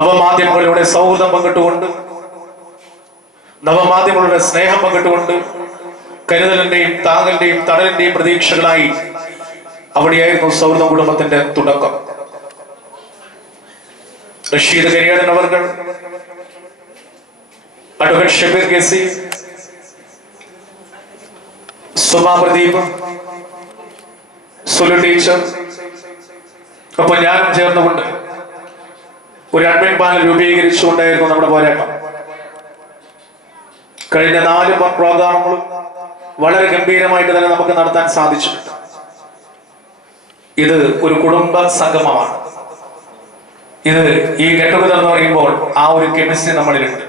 നവമാധ്യമങ്ങളുടെ സൗഹൃദം പങ്കിട്ടുകൊണ്ട്, നവമാധ്യമങ്ങളുടെ സ്നേഹം പങ്കിട്ടുകൊണ്ട്, കരുതലിന്റെയും താങ്ങലിന്റെയും തടലിന്റെയും പ്രതീക്ഷകളായി അവിടെയായിരുന്നു സൗഹൃദ കുടുംബത്തിന്റെ തുടക്കം. റഷീദ് കരിയാടൻ അവർകൾ, അഡ്വക്കേറ്റ് ഷബീർ കേസി, സുമാ പ്രദീപ്, സുലു ടീച്ചർ, അപ്പൊ ഞാനും ചേർന്നുകൊണ്ട് ഒരു അഡ്മിൻ പാനൽ രൂപീകരിച്ചുകൊണ്ടായിരുന്നു നമ്മുടെ പോരാട്ടം. കഴിഞ്ഞ 4 പ്രോഗ്രാമുകളും വളരെ ഗംഭീരമായിട്ട് തന്നെ നമുക്ക് നടത്താൻ സാധിച്ചിട്ടുണ്ട്. ഇത് ഒരു കുടുംബ സംഗമമാണ്. ഇത് ഈ ഗെറ്റുഗദർ എന്ന് പറയുമ്പോൾ ആ ഒരു കെമിസ്ട്രി നമ്മളിലുണ്ട്.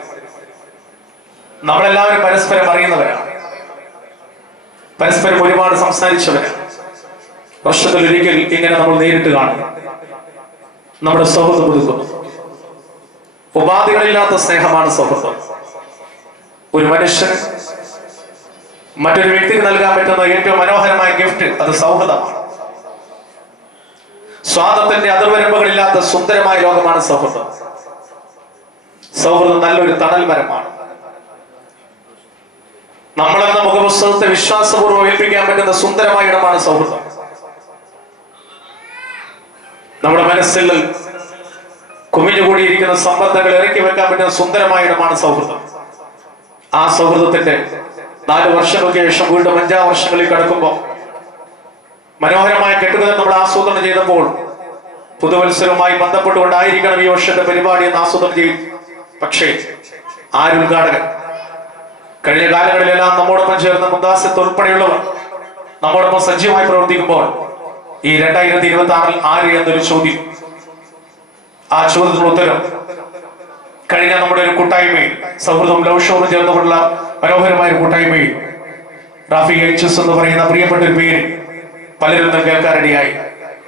നമ്മളെല്ലാവരും പരസ്പരം അറിയുന്നവരാണ്, പരസ്പരം ഒരുപാട് സംസാരിച്ചവരാണ്. വർഷത്തിലൊരിക്കൽ ഇങ്ങനെ നമ്മൾ നേരിട്ട് കാണും, നമ്മുടെ സൗഹൃദം പുതുക്കുന്നു. ഉപാധികളില്ലാത്ത സ്നേഹമാണ് സൗഹൃദം. ഒരു മനുഷ്യന് മറ്റൊരു വ്യക്തിക്ക് നൽകാൻ പറ്റുന്ന ഏറ്റവും മനോഹരമായ ഗിഫ്റ്റ് അത് സൗഹൃദമാണ്. സ്വാതന്ത്ര്യത്തിന്റെ അതിർവരമ്പുകളില്ലാത്ത സുന്ദരമായ ലോകമാണ് സൗഹൃദം. സൗഹൃദം നല്ലൊരു തണൽ മരമാണ്. നമ്മളെന്ന മുഖപുസ്തകത്തെ വിശ്വാസപൂർവ്വം ഏൽപ്പിക്കാൻ പറ്റുന്ന സുന്ദരമായ ഇടമാണ് സൗഹൃദം. നമ്മുടെ മനസ്സിൽ കുമിഞ്ഞുകൂടിയിരിക്കുന്ന സമ്മർദ്ദങ്ങൾ ഇറക്കി വെക്കാൻ പറ്റുന്ന സുന്ദരമായ ഇടമാണ് സൗഹൃദം. ആ സൗഹൃദത്തിന്റെ 4 വർഷങ്ങൾക്ക് ശേഷം വീണ്ടും 5-ാം വർഷങ്ങളിൽ കടക്കുമ്പോൾ മനോഹരമായ കെട്ടുകഥ നമ്മൾ ആസൂത്രണം ചെയ്തപ്പോൾ പുതുവത്സരവുമായി ബന്ധപ്പെട്ടുകൊണ്ടായിരിക്കണം ഈ വർഷത്തെ പരിപാടി എന്ന് ആസൂത്രണം ചെയ്യും. പക്ഷേ ആരുദ്ഘാടകൻ കഴിഞ്ഞ കാലങ്ങളിലെല്ലാം നമ്മോടൊപ്പം ചേർന്ന മുന്താസിത്ത് ഉൾപ്പെടെയുള്ളവർ നമ്മോടൊപ്പം സജീവമായി പ്രവർത്തിക്കുമ്പോൾ ഈ 2026 ആര് എന്നൊരു ചോദ്യം, ആ ചോദ്യത്തിനുള്ള ഉത്തരം കഴിഞ്ഞ നമ്മുടെ ഒരു കൂട്ടായ്മയിൽ, സൗഹൃദം ലവ് ഷോറും ചേർന്നുകൊണ്ടുള്ള മനോഹരമായ ഒരു കൂട്ടായ്മയിൽ റാഫി എച്ച് എന്ന് പറയുന്ന പ്രിയപ്പെട്ട ഒരു പേര് പലരും കേൾക്കാനിടയായി.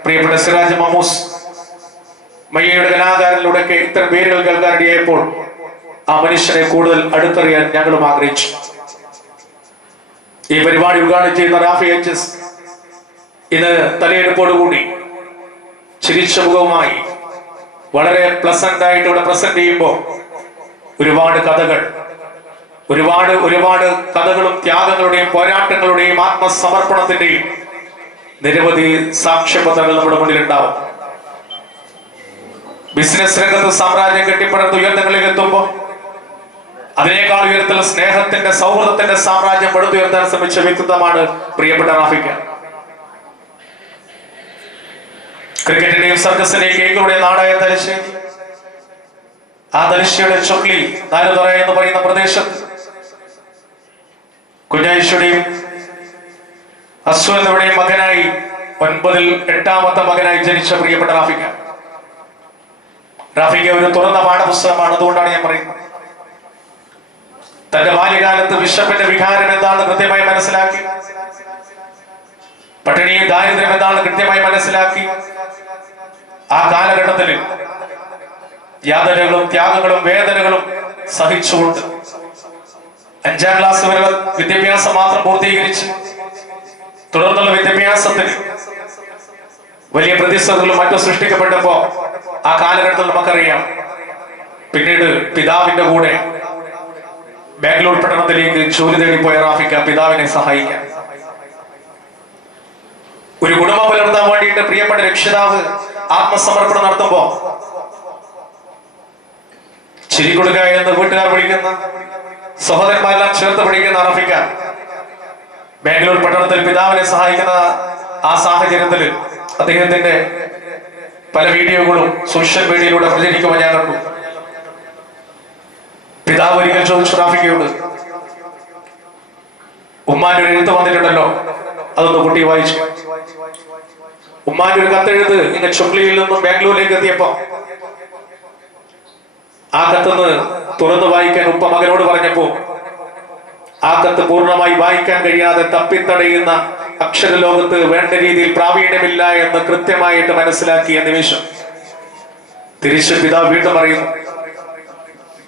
പ്രിയപ്പെട്ട സിറാജ് മമൂസ് മയ്യയുടെ കലാകാരനിലൂടെയൊക്കെ ഇത്തരം പേരുകൾ കേൾക്കാനിടയായപ്പോൾ ആ മനുഷ്യനെ കൂടുതൽ അടുത്തറിയാൻ ഞങ്ങളും ആഗ്രഹിച്ചു. ഈ പരിപാടി ഉദ്ഘാടനം ചെയ്യുന്ന റാഫി എച്ച് ഇന്ന് തലയെടുപ്പോടുകൂടി ചിരിച്ച മുഖവുമായി വളരെ പ്ലസന്റ് ആയിട്ട് ഇവിടെ പ്രസന്റ് ചെയ്യുമ്പോൾ ഒരുപാട് കഥകൾ, ഒരുപാട് കഥകളും ത്യാഗങ്ങളുടെയും പോരാട്ടങ്ങളുടെയും ആത്മസമർപ്പണത്തിന്റെയും നിരവധി സാക്ഷ്യപത്രങ്ങൾ നമ്മുടെ മുന്നിലുണ്ടാവും. ബിസിനസ് രംഗത്ത് സാമ്രാജ്യം കെട്ടിപ്പടുത്ത് ഉയർന്നങ്ങളിലേക്ക് എത്തുമ്പോൾ അതിനേക്കാൾ ഉയരത്തിൽ സ്നേഹത്തിന്റെ സൗഹൃദത്തിന്റെ സാമ്രാജ്യം പടുത്തുയർത്താൻ ശ്രമിച്ച വ്യക്തിത്വമാണ് പ്രിയപ്പെട്ട റാഫിക്ക. ക്രിക്കറ്റിന്റെയും സർക്കസിന്റെയും കേക്കുകളുടെ നാടായ തലശ്ശേരി, ആ തലശ്ശേരിയുടെ ചൊക്ലി നാലുതറ എന്ന് പറയുന്ന പ്രദേശത്ത് കുഞ്ഞായിഷയുടെയും അശ്വന്തയുടെയും മകനായി 9-ൽ 8ാമത്തെ മകനായി ജനിച്ച പ്രിയപ്പെട്ട റാഫിക്ക ഒരു തുറന്ന പാഠപുസ്തകമാണ്. അതുകൊണ്ടാണ് ഞാൻ പറയുന്നത്, തന്റെ ബാല്യകാലത്ത് വിശപ്പിന്റെ വികാരം എന്താണെന്ന് കൃത്യമായി മനസ്സിലാക്കി, പട്ടിണിയും ദാരിദ്ര്യം എന്താണെന്ന് കൃത്യമായി മനസ്സിലാക്കി, ആ കാലഘട്ടത്തിൽ യാതനകളും ത്യാഗങ്ങളും വേദനകളും സഹിച്ചുകൊണ്ട് 5-ാം ക്ലാസ് വരെ വിദ്യാഭ്യാസം മാത്രം പൂർത്തീകരിച്ച് തുടർന്നുള്ള വിദ്യാഭ്യാസത്തിന് വലിയ പ്രതിസന്ധികളും മറ്റും സൃഷ്ടിക്കപ്പെട്ടപ്പോ ആ കാലഘട്ടത്തിൽ നമുക്കറിയാം, പിന്നീട് പിതാവിന്റെ കൂടെ ബാംഗ്ലൂർ പട്ടണത്തിലേക്ക് ജോലി തേടിപ്പോയ റാഫിക്ക പിതാവിനെ സഹായിക്കാൻ, ഒരു കുടുംബം പുലർത്താൻ വേണ്ടിയിട്ട് പ്രിയപ്പെട്ട രക്ഷിതാവ് ആത്മസമർപ്പണം നടത്തുമ്പോ ചിരികൊടുക്ക എന്ന് വീട്ടുകാർ വിളിക്കുന്ന, സഹോദരന്മാരെല്ലാം ചേർത്ത് പിടിക്കുന്ന റാഫിക്ക ബാംഗ്ലൂർ പട്ടണത്തിൽ പിതാവിനെ സഹായിക്കുന്ന ആ സാഹചര്യത്തിൽ അദ്ദേഹത്തിന്റെ പല വീഡിയോകളും സോഷ്യൽ മീഡിയയിലൂടെ പ്രചരിക്കുമ്പോൾ ഞാൻ കണ്ടു. പിതാവ് ഒരിക്കൽ ചോദിച്ചു റാഫിക്കയോട്, ഉമ്മാന്റെ ഒരു എഴുത്ത് വന്നിട്ടുണ്ടല്ലോ, അതൊന്ന് കുട്ടി വായിച്ചു. ഉമ്മാന്റെ ഒരു കത്തെഴുത്ത് ഇങ്ങനെ ചുക്ലിയിൽ നിന്നും ബാംഗ്ലൂരിലേക്ക് എത്തിയപ്പോ ആ കത്തൊന്ന് തുറന്നു വായിക്കാൻ ഉപ്പ മകനോട് പറഞ്ഞപ്പോ ആ കത്ത് പൂർണ്ണമായി വായിക്കാൻ കഴിയാതെ തപ്പിത്തടയുന്ന അക്ഷരലോകത്ത് വേണ്ട രീതിയിൽ പ്രാവീണ്യമില്ല എന്ന് കൃത്യമായിട്ട് മനസ്സിലാക്കിയ നിമിഷം തിരിച്ച് പിതാവ് വീണ്ടും പറയുന്നു,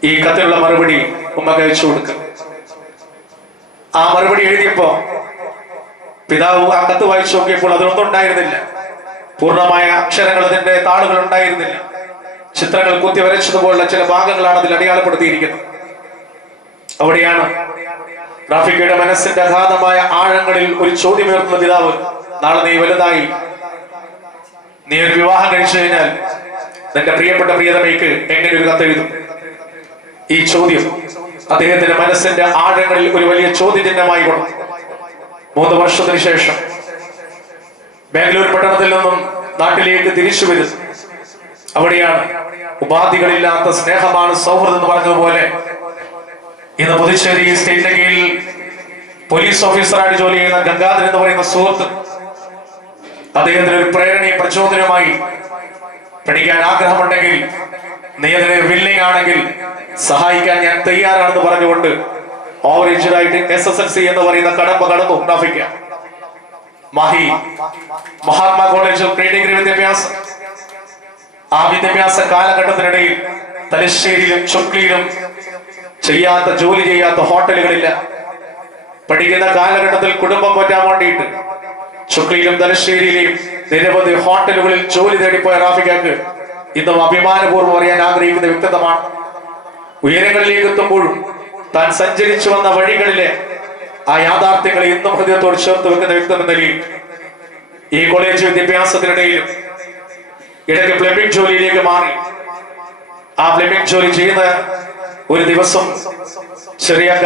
ഈ കത്തിലുള്ള മറുപടി ഉമ്മക്ക് അയച്ചു കൊടുക്കുക. ആ മറുപടി എഴുതിയപ്പോ പിതാവ് ആ കത്ത് വായിച്ചു നോക്കിയപ്പോൾ അതിലൊന്നും ഉണ്ടായിരുന്നില്ല. പൂർണ്ണമായ അക്ഷരങ്ങൾ അതിന്റെ താളുകൾ ഉണ്ടായിരുന്നില്ല. ചിത്രങ്ങൾ കുത്തി വരച്ചതുപോലുള്ള ചില ഭാഗങ്ങളാണ് അതിൽ അടയാളപ്പെടുത്തിയിരിക്കുന്നത്. അവിടെയാണ് റാഫിക്കയുടെ മനസ്സിന്റെ അഗാധമായ ആഴങ്ങളിൽ ഒരു ചോദ്യമുയർത്തുന്ന പിതാവ്, നാളെ നീ വലുതായി നീ ഒരു വിവാഹം കഴിച്ചു കഴിഞ്ഞാൽ നിന്റെ പ്രിയപ്പെട്ട പ്രിയതമയ്ക്ക് എങ്ങനെ ഒരു കത്തെഴുതും? ഈ ചോദ്യം അദ്ദേഹത്തിന്റെ മനസ്സിന്റെ ആഴങ്ങളിൽ ഒരു വലിയ ചോദ്യചിഹ്നമായി കൊണ്ടു. 3 വർഷത്തിന് ശേഷം ബാംഗ്ലൂർ പട്ടണത്തിൽ നിന്നും നാട്ടിലേക്ക് തിരിച്ചു വരുന്നു. അവിടെയാണ് ഉപാധികളില്ലാത്ത സ്നേഹമാണ് സൗഹൃദം എന്ന് പറഞ്ഞതുപോലെ ഇന്ന് പുതുച്ചേരി സ്റ്റേറ്റിന്റെ കീഴിൽ പോലീസ് ഓഫീസറായിട്ട് ജോലി ചെയ്യുന്ന ഗംഗാധരൻ എന്ന് പറയുന്ന സുഹൃത്ത് അദ്ദേഹത്തിന് ഒരു പ്രേരണയും പ്രചോദനവുമായി, പഠിക്കാൻ ആഗ്രഹമുണ്ടെങ്കിൽ നീ അതിന് വില്ലിംഗ് ആണെങ്കിൽ സഹായിക്കാൻ ഞാൻ തയ്യാറാണെന്ന് പറഞ്ഞുകൊണ്ട് ഓവറേജായിട്ട് SSLC എന്ന് പറയുന്ന കടമ്പ കടന്നു റാഫിക്ക. മാഹി മഹാത്മാ കോളേജിൽ പ്രീ ഡിഗ്രി വിദ്യാഭ്യാസം. ആ വിദ്യാഭ്യാസ കാലഘട്ടത്തിനിടയിൽ തലശ്ശേരിയിലും ചുക്ലിയിലും ജോലി ചെയ്യാത്ത ഹോട്ടലുകളില്ല. പഠിക്കുന്ന കാലഘട്ടത്തിൽ കുടുംബം പറ്റാൻ വേണ്ടിയിട്ട് ചുക്ലിയിലും തലശ്ശേരിയിലെയും നിരവധി ഹോട്ടലുകളിൽ ജോലി തേടിപ്പോയ റാഫിക്കക്ക് ഇന്നും അഭിമാനപൂർവ്വം അറിയാൻ ആഗ്രഹിക്കുന്ന വ്യക്തിത്വമാണ്. ഉയരങ്ങളിലേക്ക് എത്തുമ്പോഴും താൻ സഞ്ചരിച്ചു വന്ന വഴികളിലെ ആ യാഥാർത്ഥ്യങ്ങളെ ഇന്നും ഹൃദയത്തോട് ചേർത്ത് വെക്കുന്ന വ്യക്തിത്വം എന്ന നിലയിൽ ഈ കോളേജ് വിദ്യാഭ്യാസത്തിനിടയിലും ഇടയ്ക്ക് പ്ലംബിംഗ് ജോലിയിലേക്ക് മാറി. ആ പ്ലംബിംഗ് ജോലി ചെയ്യുന്ന ഒരു ദിവസം ചെറിയാക്ക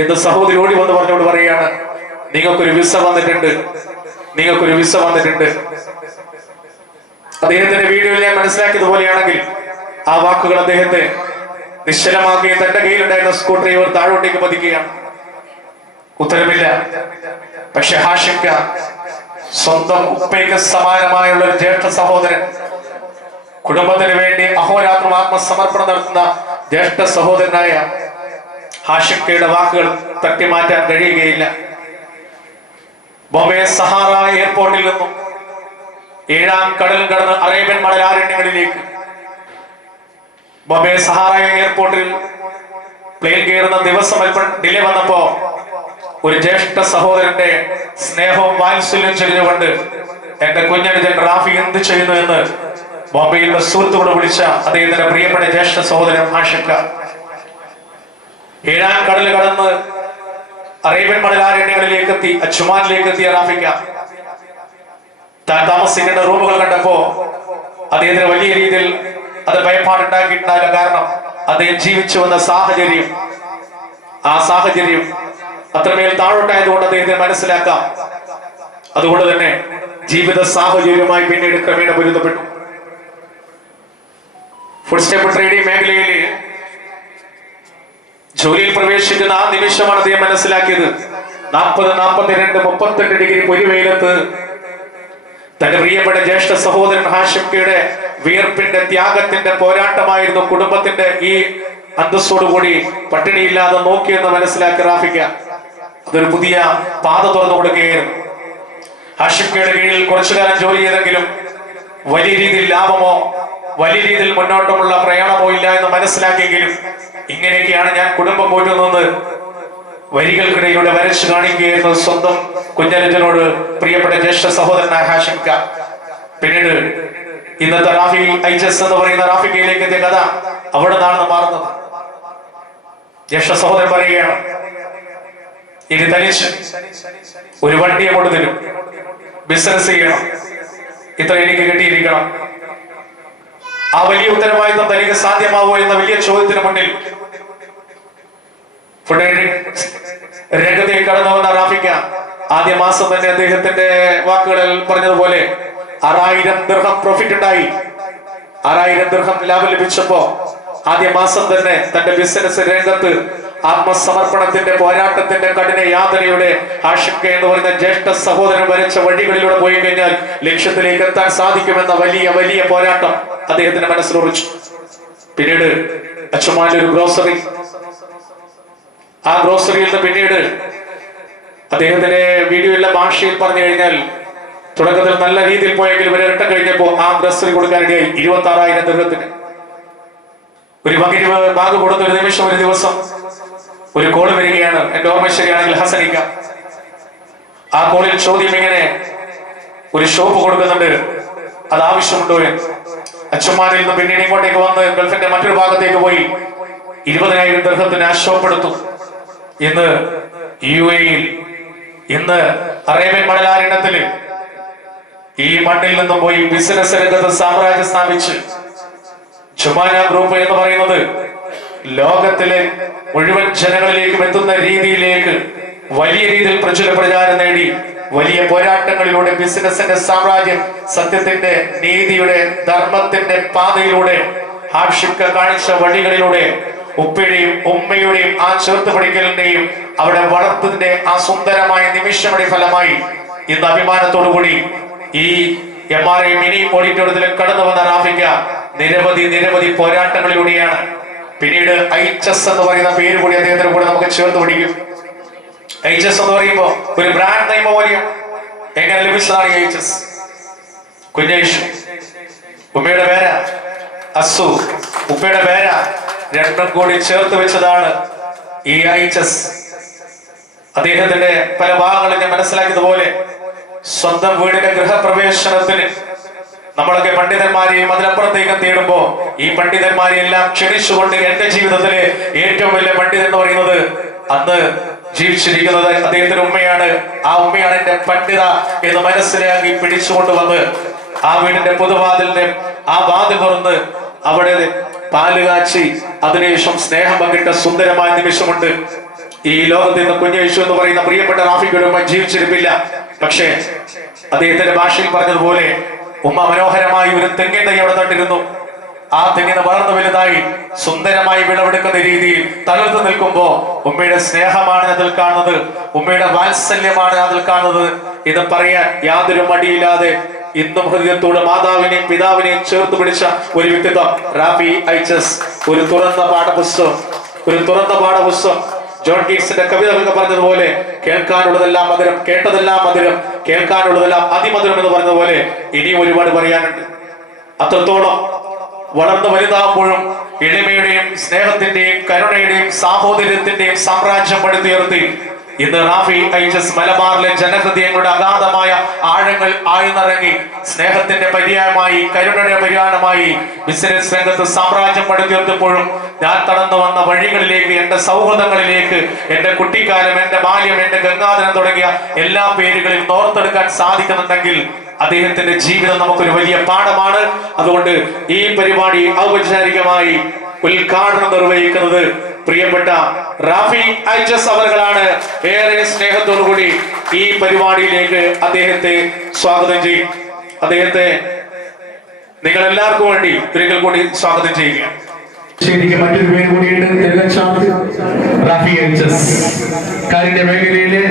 എന്ന് സഹോദരി ഓടി വന്ന് പറഞ്ഞോട് പറയാണ്, നിങ്ങൾക്കൊരു വിസ വന്നിട്ടുണ്ട്, നിങ്ങൾക്കൊരു വിസ വന്നിട്ടുണ്ട്. അദ്ദേഹത്തിന്റെ വീഡിയോയിൽ ഞാൻ മനസ്സിലാക്കിയതുപോലെയാണെങ്കിൽ ആ വാക്കുകൾ അദ്ദേഹത്തെ നിശ്ചലമാക്കുകയും തന്റെ കയ്യിലുണ്ടായിരുന്ന സ്ക്രൂ ഡ്രൈവർ താഴോട്ടേക്ക് പതിക്കുകയാണ്. ഉത്തരമില്ല. പക്ഷെ ഹാഷിംക സ്വന്തം ഉപ്പയ്ക്ക് സമാനമായുള്ള ഒരു ജ്യേഷ്ഠ സഹോദരൻ, കുടുംബത്തിന് വേണ്ടി അഹോരാത്രം ആത്മസമർപ്പണം നടത്തുന്ന ജ്യേഷ്ഠ സഹോദരനായ ഹാഷിംകയുടെ വാക്കുകൾ തട്ടിമാറ്റാൻ കഴിയുകയില്ല. ബോംബെ സഹാറ എയർപോർട്ടിൽ നിന്നും 7-ാം കടൽ കടന്ന് അറേബ്യൻ മണലാരണ്യങ്ങളിലേക്ക് ബോംബെ സഹാറ എയർപോർട്ടിൽ പ്ലെയിൻ കയറുന്ന ദിവസം അല്പം ഡിലേ വന്നപ്പോ ഒരു ജ്യേഷ്ഠ സഹോദരന്റെ സ്നേഹവും വാത്സല്യം ചൊരിഞ്ഞുകൊണ്ട് എന്റെ കുഞ്ഞനുജൻ റാഫി എന്ത് ചെയ്യുന്നു എന്ന് ബോംബെയിലുള്ള സുഹൃത്തുക്കളെ വിളിച്ച അദ്ദേഹത്തിന്റെ പ്രിയപ്പെട്ട ജ്യേഷ്ഠ സഹോദരൻ ഹാഷിംക 7-ാം കടൽ കടന്ന് അറേബ്യൻ മണലാരണ്യങ്ങളിലേക്ക് എത്തി, അച്ചുമാനിലേക്ക് എത്തിയ റാഫിക്ക താൻ താമസിക്കേണ്ട റൂമുകൾ കണ്ടപ്പോ അദ്ദേഹത്തിന് വലിയ രീതിയിൽ അത് ഭയപ്പാടുണ്ടാക്കിയിട്ടുണ്ടായില്ല. കാരണം അദ്ദേഹം ജീവിച്ചു വന്ന സാഹചര്യം, ആ സാഹചര്യം അത്രമേൽ താഴോട്ടായതുകൊണ്ട് അദ്ദേഹത്തിന് മനസ്സിലാക്കാം. അതുകൊണ്ട് തന്നെ ജീവിത സാഹചര്യവുമായി പിന്നീട് ക്രമേണ പൊരുത്തപ്പെട്ടു. ഫുഡ് സ്റ്റെപ്പ് ട്രേഡിംഗ് മേഖലയിൽ ജോലിയിൽ പ്രവേശിക്കുന്ന ആ നിമിഷമാണ് അദ്ദേഹം മനസ്സിലാക്കിയത് 40, 42, 38 ഡിഗ്രി പൊരിവെയിലത്ത് തന്റെ പ്രിയപ്പെട്ട ജ്യേഷ്ഠ സഹോദരൻ ഹാഷിംകയുടെ വിയർപ്പിന്റെ ത്യാഗത്തിന്റെ പോരാട്ടമായിരുന്നു കുടുംബത്തിന്റെ ഈ അന്തസ്സോടുകൂടി പട്ടിണിയില്ലാതെ നോക്കിയെന്ന് മനസ്സിലാക്കി റാഫിക്ക അതൊരു പുതിയ പാത തുറന്നു കൊടുക്കുകയായിരുന്നു. ഹാഷിംകയുടെ കീഴിൽ കുറച്ചു കാലം ജോലി ചെയ്തെങ്കിലും വലിയ രീതിയിൽ ലാഭമോ വലിയ രീതിയിൽ മുന്നോട്ടുമുള്ള പ്രയാണമോ ഇല്ല എന്ന് മനസ്സിലാക്കിയെങ്കിലും ഇങ്ങനെയൊക്കെയാണ് ഞാൻ കുടുംബം പോറ്റുന്നത് വരികൾക്കിടയിലൂടെ വരച്ചു കാണിക്കുകയായിരുന്നു സ്വന്തം കുഞ്ഞനുജനോട് പ്രിയപ്പെട്ട ജ്യേഷ്ഠ സഹോദരനായ ഹാഷിംക. പിന്നീട് ഇന്നത്തെ റാഫി IHS എന്ന് പറയുന്ന റാഫിക്കയിലേക്ക് എത്തിയ കഥ അവിടെ നിന്നാണ് മാറുന്നത്. ജ്യേഷ്ഠ സഹോദരൻ പറയുകയാണ്, ഇനി തനിച്ച് ഒരു വണ്ടിയെ കൊണ്ട് തരും, ബിസിനസ് ചെയ്യണം, ഇത്ര എനിക്ക് കിട്ടിയിരിക്കണം. ആ വലിയ ഉത്തരവാദിത്വം തനിക്ക് സാധ്യമാവോ എന്ന വലിയ ചോദ്യത്തിന് മുന്നിൽ രംഗത്തേക്ക് കടന്നു വന്ന റാഫിക്ക ആദ്യ മാസം തന്നെ അദ്ദേഹത്തിന്റെ വാക്കുകളിൽ പറഞ്ഞതുപോലെ 6000 ദിർഹം പ്രോഫിറ്റ് ഉണ്ടായി. 6000 ദിർഹം ലാഭം ലഭിച്ചപ്പോ ആദ്യ മാസം തന്നെ തന്റെ ബിസിനസ് രംഗത്ത് ആത്മസമർപ്പണത്തിന്റെ പോരാട്ടത്തിന്റെ കഠിന യാതനയുടെ ഹാഷിംക എന്ന് പറയുന്ന ജ്യേഷ്ഠ സഹോദരൻ വരച്ച വഴികളിലൂടെ പോയി കഴിഞ്ഞാൽ ലക്ഷ്യത്തിലേക്ക് എത്താൻ സാധിക്കുമെന്ന വലിയ വലിയ പോരാട്ടം അദ്ദേഹത്തിന്റെ മനസ്സിലുറച്ചു. പിന്നീട് അച്ചുമാനിൽ ഒരു ഗ്രോസറി, ആ ഗ്രോസറിയിൽ നിന്ന് പിന്നീട് അദ്ദേഹത്തിന്റെ വീഡിയോയിലെ ഭാഷയിൽ പറഞ്ഞു കഴിഞ്ഞാൽ തുടക്കത്തിൽ നല്ല രീതിയിൽ പോയെങ്കിലും ഒരു ഇരട്ടം കഴിഞ്ഞപ്പോ ആ ഗ്രോസറി കൊടുക്കാനിടയായി 26,000 ദിർഹത്തിന്. ഒരു ബാഗ് കൊടുത്ത ഒരു നിമിഷം, ഒരു ദിവസം ഒരു കോള് വരികയാണ്. എന്റെ ഓർമ്മ ശരിയാണെങ്കിൽ ഹസനിക്ക. ആ കോളിൽ ചോദ്യം ഇങ്ങനെ, ഒരു ഷോപ്പ് കൊടുക്കുന്നുണ്ട്, അത് ആവശ്യമുണ്ടോ എന്ന്. അച്ഛന്മാരിൽ നിന്ന് പിന്നീട് ഇങ്ങോട്ടേക്ക് വന്ന് ഗൾഫിന്റെ മറ്റൊരു ഭാഗത്തേക്ക് പോയി 20,000 ദിർഹത്തിന് ആശോപ്പെടുത്തു. ഇന്ന് UAE-യിൽ, ഇന്ന് അറേബ്യൻ മണലാരണ്യത്തില് ഈ മണ്ണിൽ നിന്നും പോയി ബിസിനസ് രംഗത്ത് സാമ്രാജ്യം സ്ഥാപിച്ച് ജുമാന ഗ്രൂപ്പ് എന്ന് പറയുന്നത് ലോകത്തിലെ മുഴുവൻ ജനങ്ങളിലേക്കും എത്തുന്ന രീതിയിലേക്ക് വലിയ രീതിയിൽ പ്രചാരം നേടി വലിയ പോരാട്ടങ്ങളിലൂടെ ബിസിനസിന്റെ സാമ്രാജ്യം സത്യത്തിന്റെ, നീതിയുടെ, ധർമ്മത്തിന്റെ പാതയിലൂടെ ഹാഷിക്ക കാണിച്ച വഴികളിലൂടെ ഉപ്പയുടെയും ഉമ്മയുടെയും ആ ചേർത്ത് പിടിക്കലിന്റെയും അവിടെ വളർത്തതിന്റെ ആ സുന്ദരമായ നിമിഷങ്ങളുടെ ഫലമായി ഇന്ന് അഭിമാനത്തോടുകൂടി ഈ MRA മിനി ഓഡിറ്റോറിയത്തിൽ കടന്നു വന്ന റാഫിക്ക നിരവധി പോരാട്ടങ്ങളിലൂടെയാണ് പിന്നീട് HS എന്ന് പറയുന്ന പേര് കൂടി അദ്ദേഹത്തിന് കൂടെ നമുക്ക് ചേർത്ത് പിടിക്കും. HS എന്ന് പറയുമ്പോ ഒരു ബ്രാൻഡ് നെയിം പോലെയും എങ്ങനെ ലഭിച്ചതാണ് ഈ HS? കുഞ്ഞേഷ്, ഉമ്മയുടെ പേര അസു, ഉപ്പയുടെ പേര, രണ്ടും കൂടി ചേർത്ത് വെച്ചതാണ് ഈ HS. അദ്ദേഹത്തിന്റെ പല ഭാഗങ്ങളിൽ ഞാൻ മനസ്സിലാക്കിയതുപോലെ സ്വന്തം വീടിന്റെ ഗൃഹപ്രവേശനത്തിന് നമ്മളൊക്കെ പണ്ഡിതന്മാരെയും അതിനപ്പുറത്തേക്കും തേടുമ്പോ ഈ പണ്ഡിതന്മാരെ എല്ലാം ക്ഷണിച്ചുകൊണ്ട് എന്റെ ജീവിതത്തിലെ ഏറ്റവും വലിയ പണ്ഡിതൻ എന്ന് പറയുന്നത് അന്ന് ജീവിച്ചിരിക്കുന്നത് അദ്ദേഹത്തിന്റെ ഉമ്മയാണ്. ആ ഉമ്മയാണ് എന്റെ പണ്ഡിത എന്ന് മനസ്സിലാക്കി പിടിച്ചുകൊണ്ടുവന്ന് ആ വീടിന്റെ പൊതുവാതിലിന്റെ ആ വാതിൽ തുറന്ന് അവിടെ പാല് കാച്ചി അതിനുശേഷം സ്നേഹം പങ്കിട്ട സുന്ദരമായ നിമിഷമുണ്ട്. ഈ ലോകത്ത് നിന്ന് കുഞ്ഞേശു എന്ന് പറയുന്ന പ്രിയപ്പെട്ട റാഫിക്കയുടെ ഉമ്മ ജീവിച്ചിരിപ്പില്ല. പക്ഷേ അദ്ദേഹത്തിന്റെ ഭാഷയിൽ പറഞ്ഞതുപോലെ ഉമ്മ മനോഹരമായി ഒരു തെങ്ങിൻ തൈ അവിടെ നട്ടിരുന്നു. ആ തെങ്ങിന് വളർന്നു വലുതായി സുന്ദരമായി വിളവെടുക്കുന്ന രീതിയിൽ തളർന്നു നിൽക്കുമ്പോ ഉമ്മയുടെ സ്നേഹമാണ് അതിൽ കാണുന്നത്, ഉമ്മയുടെ വാത്സല്യമാണ് അതിൽ കാണുന്നത്. ഇത് പറയാൻ യാതൊരു മടിയില്ലാതെ ഇന്നും ഹൃദയത്തോട് മാതാവിനെയും പിതാവിനെയും ചേർത്ത് പിടിച്ച ഒരു വ്യക്തിത്വം റാഫി HS. ഒരു തുറന്ന പാഠപുസ്തകം. ജോൺ കീറ്റ്സിന്റെ കവിതകളൊക്കെ പറഞ്ഞതുപോലെ കേൾക്കാനുള്ളതെല്ലാം മധുരം, കേട്ടതെല്ലാം മധുരം, കേൾക്കാനുള്ളതെല്ലാം അതിമധുരം എന്ന് പറഞ്ഞതുപോലെ ഇനി ഒരുപാട് പറയാനുണ്ട്. അത്രത്തോളം വളർന്നു വലുതാകുമ്പോഴും എളിമയുടെയും സ്നേഹത്തിന്റെയും കരുണയുടെയും സാഹോദര്യത്തിന്റെയും സാമ്രാജ്യം പടുത്തുയർത്തി ഇന്ന് റാഫി HS മലബാറിലെ ജനഹൃദയങ്ങളുടെ അഗാധമായ ആഴങ്ങൾ ആഴ്ന്നിറങ്ങി സ്നേഹത്തിന്റെ പര്യായമായി, കരുണയുടെ പര്യായമായി ബിസിനസ് രംഗത്ത് സാമ്രാജ്യം പടുത്തുയർത്തിയപ്പോഴും ഞാൻ കടന്നു വന്ന വഴികളിലേക്ക്, എന്റെ സൗഹൃദങ്ങളിലേക്ക്, എന്റെ കുട്ടിക്കാലം, എന്റെ ബാല്യം, എന്റെ ഗംഗാധരൻ തുടങ്ങിയ എല്ലാ പേരുകളിൽ ഓർത്തെടുക്കാൻ സാധിക്കുന്നുണ്ടെങ്കിൽ അദ്ദേഹത്തിന്റെ ജീവിതം നമുക്കൊരു വലിയ പാഠമാണ്. അതുകൊണ്ട് ഈ പരിപാടി ഔപചാരികമായി ഉദ്ഘാടനം നിർവഹിക്കുന്നത് പ്രിയപ്പെട്ട റാഫി HS അവர்களാണ്. ഏറെ സ്നേഹത്തോടുകൂടി ഈ പരിപാടിയിലേക്ക് അദ്ദേഹത്തെ സ്വാഗതം ചെയ്യും. അദ്ദേഹത്തെ നിങ്ങൾ എല്ലാവർക്കും വേണ്ടി ഒരിക്കൽ കൂടി സ്വാഗതം ചെയ്യുക. ശരിക്കും മറ്റൊരു പേര് കൂടിയുണ്ട്, റാഫി HS. കാരുണ്യ മേഖലയിലെ,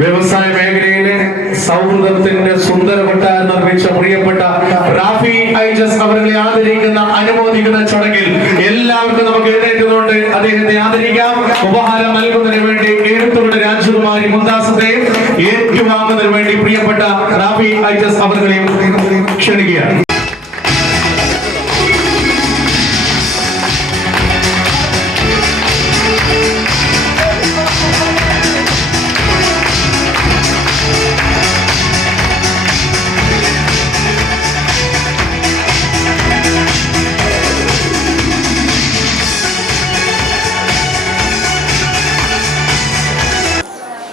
വ്യവസായ മേഖലയിലെ സൗഹൃദത്തിന്റെ സുന്ദര കൊട്ടാരം നിർമ്മിച്ച പ്രിയപ്പെട്ട റാഫി HS അവരെ ആദരിക്കുന്ന, അനുമോദിക്കുന്ന ചടങ്ങിൽ എല്ലാവർക്കും നമുക്ക് എഴുന്നേറ്റുകൊണ്ട് അദ്ദേഹത്തെ ആദരിക്കാം. ഉപഹാരം നൽകുന്നതിന് വേണ്ടി എഴുത്തുകളുടെ രാജകുമാരി മുംതാസത്തെയും ഏറ്റുവാങ്ങുന്നതിന് വേണ്ടി പ്രിയപ്പെട്ട റാഫി HS അവരെയും ക്ഷണിക്കുകയാണ്.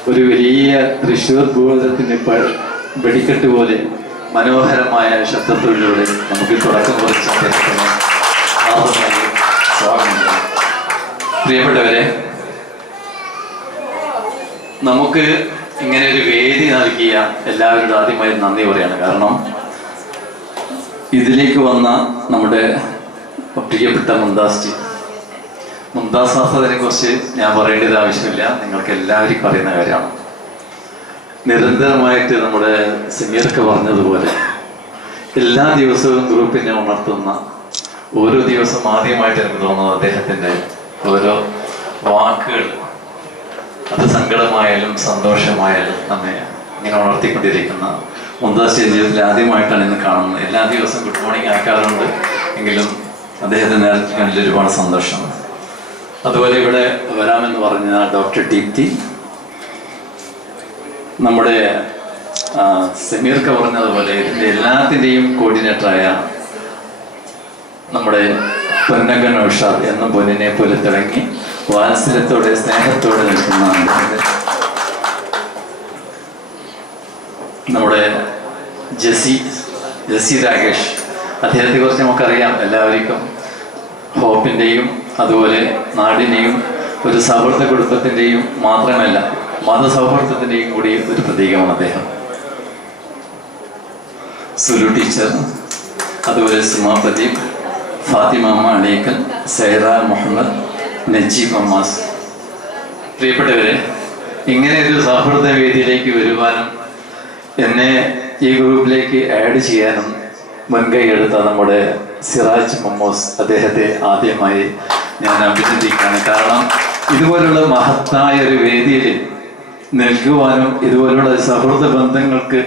ഒരു വലിയ തൃശ്ശൂർ ഭൂതത്തിന്റെ വെടിക്കെട്ട് പോലെ മനോഹരമായ ശബ്ദത്തിലൂടെ നമുക്ക് തുടക്കം കുറിച്ച് സ്വാഗതം. പ്രിയപ്പെട്ടവരെ, നമുക്ക് ഇങ്ങനെ ഒരു വേദി നൽകിയ എല്ലാവരോടും ആദ്യമായി നന്ദി പറയാണ്. കാരണം ഇതിലേക്ക് വന്ന നമ്മുടെ പ്രിയപ്പെട്ട മുംതാസ് ആസാദിനെ കുറിച്ച് ഞാൻ പറയേണ്ടത് ആവശ്യമില്ല, നിങ്ങൾക്ക് എല്ലാവർക്കും അറിയുന്ന കാര്യമാണ്. നിരന്തരമായിട്ട് നമ്മുടെ സമീർക്ക് പറഞ്ഞതുപോലെ എല്ലാ ദിവസവും ഗ്രൂപ്പിനെ ഉണർത്തുന്ന, ഓരോ ദിവസം ആദ്യമായിട്ട് എനിക്ക് തോന്നുന്നത് അദ്ദേഹത്തിൻ്റെ ഓരോ വാക്കുകൾ, അത് സങ്കടമായാലും സന്തോഷമായാലും നമ്മെ ഇങ്ങനെ ഉണർത്തിക്കൊണ്ടിരിക്കുന്ന മുംതാസ് ജീവിതത്തിൽ ആദ്യമായിട്ടാണ് ഇന്ന് കാണുന്നത്. എല്ലാ ദിവസവും ഗുഡ് മോർണിംഗ് ആക്കാറുണ്ട്, എങ്കിലും അദ്ദേഹത്തെ നേരത്തെ കണ്ടിൽ ഒരുപാട് സന്തോഷമാണ്. അതുപോലെ ഇവിടെ വരാമെന്ന് പറഞ്ഞ ഡോക്ടർ ദീപ്തി, നമ്മുടെ സമീർക്ക പറഞ്ഞതുപോലെ ഇതിൻ്റെ എല്ലാത്തിൻ്റെയും കോർഡിനേറ്ററായ നമ്മുടെ പൊന്നങ്കൻ ഉഷാദ് എന്നും പൊന്നിനെ പോലെ തിളങ്ങി വാത്സല്യത്തോടെ സ്നേഹത്തോടെ നിൽക്കുന്ന നമ്മുടെ ജസി രാകേഷ്, അദ്ദേഹത്തെ കുറിച്ച് നമുക്കറിയാം എല്ലാവർക്കും. ഹോപ്പിൻ്റെയും അതുപോലെ നാടിൻ്റെയും ഒരു സൗഹൃദ കുടുംബത്തിൻ്റെയും മാത്രമല്ല മതസൗഹൃദത്തിൻ്റെയും കൂടി ഒരു പ്രതീകമാണ് അദ്ദേഹം. സുലു ടീച്ചർ, അതുപോലെ സുമാ പ്രദീപ്, ഫാത്തിമ അമ്മ അളീക്കൽ, സൈറ മുഹമ്മദ്, നജീബ് അമ്മാസ്. പ്രിയപ്പെട്ടവരെ, ഇങ്ങനെ ഒരു സൗഹൃദ വേദിയിലേക്ക് വരുവാനും എന്നെ ഈ ഗ്രൂപ്പിലേക്ക് ആഡ് ചെയ്യാനും മുൻകൈ എടുത്ത നമ്മുടെ സിറാജ് മമ്മൂസ്, അദ്ദേഹത്തെ ആദ്യമായി ഞാൻ അഭിനന്ദിക്കുകയാണ്. കാരണം ഇതുപോലുള്ള മഹത്തായ ഒരു വേദിയിൽ നിൽക്കുവാനും ഇതുപോലുള്ള സൗഹൃദ ബന്ധങ്ങൾക്ക്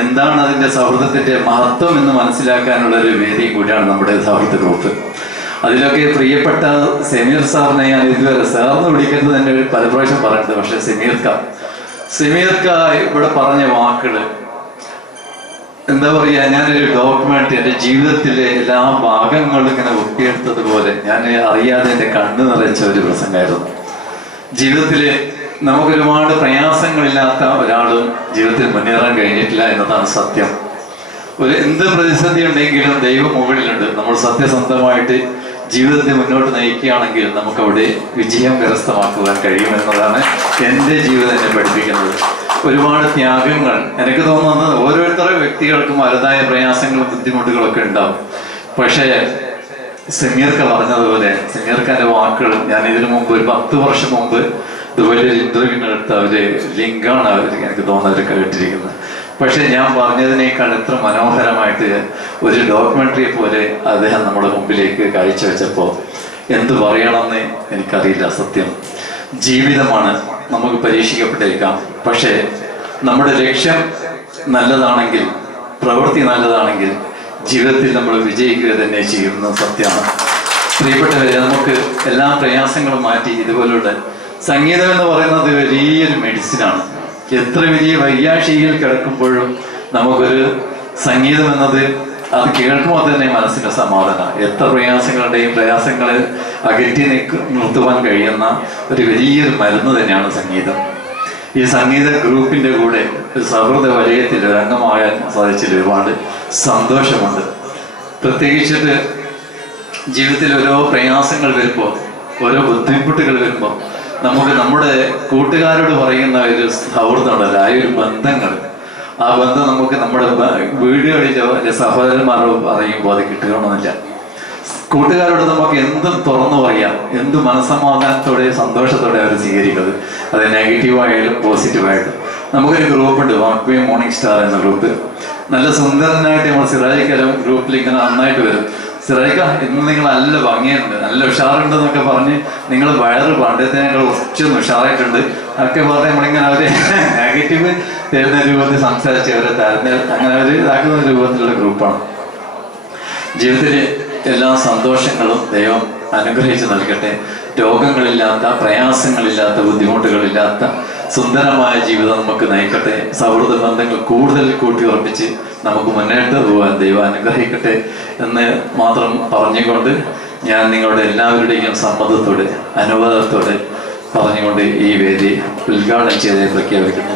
എന്താണ് അതിൻ്റെ സൗഹൃദത്തിൻ്റെ മഹത്വം എന്ന് മനസ്സിലാക്കാനുള്ള ഒരു വേദി കൂടിയാണ് നമ്മുടെ സൗഹൃദ ഗ്രൂപ്പ്. അതിലൊക്കെ പ്രിയപ്പെട്ട സമീർ സാറിനെ ഞാൻ ഇതുവരെ സാറിന് വിളിക്കുന്നത് തന്നെ പല പ്രാവശ്യം പറയുന്നത്. പക്ഷെ സമീർക്ക ഇവിടെ പറഞ്ഞ വാക്കുകൾ എന്താ പറയുക, ഞാനൊരു ഡോക്യുമെന്റ് എൻ്റെ ജീവിതത്തിലെ എല്ലാ ഭാഗങ്ങളും ഇങ്ങനെ ഒപ്പിയെടുത്തതുപോലെ ഞാൻ അറിയാതെ എൻ്റെ കണ്ണു നിറച്ച ഒരു പ്രസംഗമായിരുന്നു. ജീവിതത്തിൽ നമുക്കൊരുപാട് പ്രയാസങ്ങളില്ലാത്ത ഒരാളും ജീവിതത്തിൽ മുന്നേറാൻ കഴിഞ്ഞിട്ടില്ല എന്നതാണ് സത്യം. എന്ത് പ്രതിസന്ധി ഉണ്ടെങ്കിലും ദൈവം മുകളിലുണ്ട്. നമ്മൾ സത്യസന്ധമായിട്ട് ജീവിതത്തെ മുന്നോട്ട് നയിക്കുകയാണെങ്കിൽ നമുക്കവിടെ വിജയം കരസ്ഥമാക്കുവാൻ കഴിയുമെന്നതാണ് എൻ്റെ ജീവിതം എന്നെ പഠിപ്പിക്കുന്നത്. ഒരുപാട് ത്യാഗങ്ങൾ, എനിക്ക് തോന്നുന്നത് ഓരോരുത്തരുടെ വ്യക്തികൾക്കും അവരുടേതായ പ്രയാസങ്ങളും ബുദ്ധിമുട്ടുകളൊക്കെ ഉണ്ടാവും. പക്ഷേ സമീർക്ക പറഞ്ഞതുപോലെ, സമീർക്കാൻ്റെ വാക്കുകൾ ഞാൻ ഇതിനു മുമ്പ് ഒരു 10 വർഷം മുമ്പ് ഇതുപോലെ ഒരു ഇന്റർവ്യൂവിനെടുത്ത ഒരു ലിങ്കാണ് എനിക്ക് തോന്നുന്നത് കേട്ടിരിക്കുന്നത്. പക്ഷെ ഞാൻ പറഞ്ഞതിനേക്കാൾ എത്ര മനോഹരമായിട്ട് ഒരു ഡോക്യുമെന്ററി പോലെ അദ്ദേഹം നമ്മുടെ മുമ്പിലേക്ക് കാഴ്ചവെച്ചപ്പോൾ എന്ത് പറയണമെന്ന് എനിക്കറിയില്ല. സത്യം, ജീവിതമാണ്, നമുക്ക് പരീക്ഷിക്കപ്പെട്ടേക്കാം. പക്ഷേ നമ്മുടെ ലക്ഷ്യം നല്ലതാണെങ്കിൽ, പ്രവൃത്തി നല്ലതാണെങ്കിൽ ജീവിതത്തിൽ നമ്മൾ വിജയിക്കുക തന്നെ ചെയ്യുന്നത് സത്യമാണ്. പ്രിയപ്പെട്ടവരെ, നമുക്ക് എല്ലാ പ്രയാസങ്ങളും മാറ്റി ഇതുപോലുള്ള സംഗീതം എന്ന് പറയുന്നത് വലിയൊരു മെഡിസിനാണ്. എത്ര വലിയ വൈയാശിയിൽ കിടക്കുമ്പോഴും നമുക്കൊരു സംഗീതം എന്നത് അത് കേൾക്കുമ്പോൾ തന്നെ മനസ്സിന് സമാധാനം. എത്ര പ്രയാസങ്ങളെ അകറ്റി നിർത്തുവാൻ കഴിയുന്ന ഒരു വലിയൊരു മരുന്ന് തന്നെയാണ് സംഗീതം. ഈ സംഗീത ഗ്രൂപ്പിൻ്റെ കൂടെ ഒരു സൗഹൃദ വലയത്തിൽ ഒരു അംഗമാകാൻ സാധിച്ചതിൽ ഒരുപാട് സന്തോഷമുണ്ട്. പ്രത്യേകിച്ചിട്ട് ജീവിതത്തിൽ ഓരോ പ്രയാസങ്ങൾ വരുമ്പോൾ, ഓരോ ബുദ്ധിമുട്ടുകൾ വരുമ്പോൾ നമുക്ക് നമ്മുടെ കൂട്ടുകാരോട് പറയുന്ന ഒരു സൗഹൃദമുണ്ടല്ലോ, ആ ഒരു ബന്ധങ്ങൾ, ആ ബന്ധം നമുക്ക് നമ്മുടെ വീടുകളിലോ അല്ലെ സഹോദരന്മാരോട് പറയുമ്പോൾ അത് കിട്ടുകണമെന്നില്ല. കൂട്ടുകാരോട് നമുക്ക് എന്തും തുറന്നു പറയാം, എന്ത് മനസ്സമാധാനത്തോടെ സന്തോഷത്തോടെ അവർ സ്വീകരിക്കുന്നത്, അത് നെഗറ്റീവായാലും പോസിറ്റീവായിട്ടും. നമുക്കൊരു ഗ്രൂപ്പുണ്ട്, വാക്വേ മോർണിംഗ് സ്റ്റാർ എന്ന ഗ്രൂപ്പ്. നല്ല സുന്ദരനായിട്ട് നമ്മൾ സിറായിക്കെല്ലാം ഗ്രൂപ്പിൽ ഇങ്ങനെ നന്നായിട്ട് വരും. സിറായിക്ക, ഇന്ന് നിങ്ങൾ നല്ല ഭംഗിയുണ്ട്, നല്ല ഉഷാറുണ്ട് എന്നൊക്കെ പറഞ്ഞ് നിങ്ങൾ വയറ് പണ്ടത്തേനേക്കാൾ കുറച്ചൊന്ന് ഉഷാറായിട്ടുണ്ട് ഒക്കെ പറഞ്ഞ് നമ്മളിങ്ങനെ അവര് നെഗറ്റീവ് തരുന്ന രൂപത്തിൽ സംസാരിച്ച് അവരെ അങ്ങനെ അവർ ഇതാക്കുന്ന രൂപത്തിലുള്ള ഗ്രൂപ്പാണ്. ജീവിതത്തിൽ എല്ലാ സന്തോഷങ്ങളും ദൈവം അനുഗ്രഹിച്ച് നൽകട്ടെ. രോഗങ്ങളില്ലാത്ത, പ്രയാസങ്ങളില്ലാത്ത, ബുദ്ധിമുട്ടുകളില്ലാത്ത സുന്ദരമായ ജീവിതം നമുക്ക് നയിക്കട്ടെ. സൗഹൃദ ബന്ധങ്ങൾ കൂടുതൽ കൂട്ടിയുറപ്പിച്ച് നമുക്ക് മുന്നോട്ട് പോകാൻ ദൈവം അനുഗ്രഹിക്കട്ടെ എന്ന് മാത്രം പറഞ്ഞുകൊണ്ട് ഞാൻ നിങ്ങളുടെ എല്ലാവരുടെയും സമ്മതത്തോടെ, അനുവാദത്തോടെ പറഞ്ഞുകൊണ്ട് ഈ വേദി ഉദ്ഘാടനം ചെയ്ത് പ്രഖ്യാപിക്കുന്നു.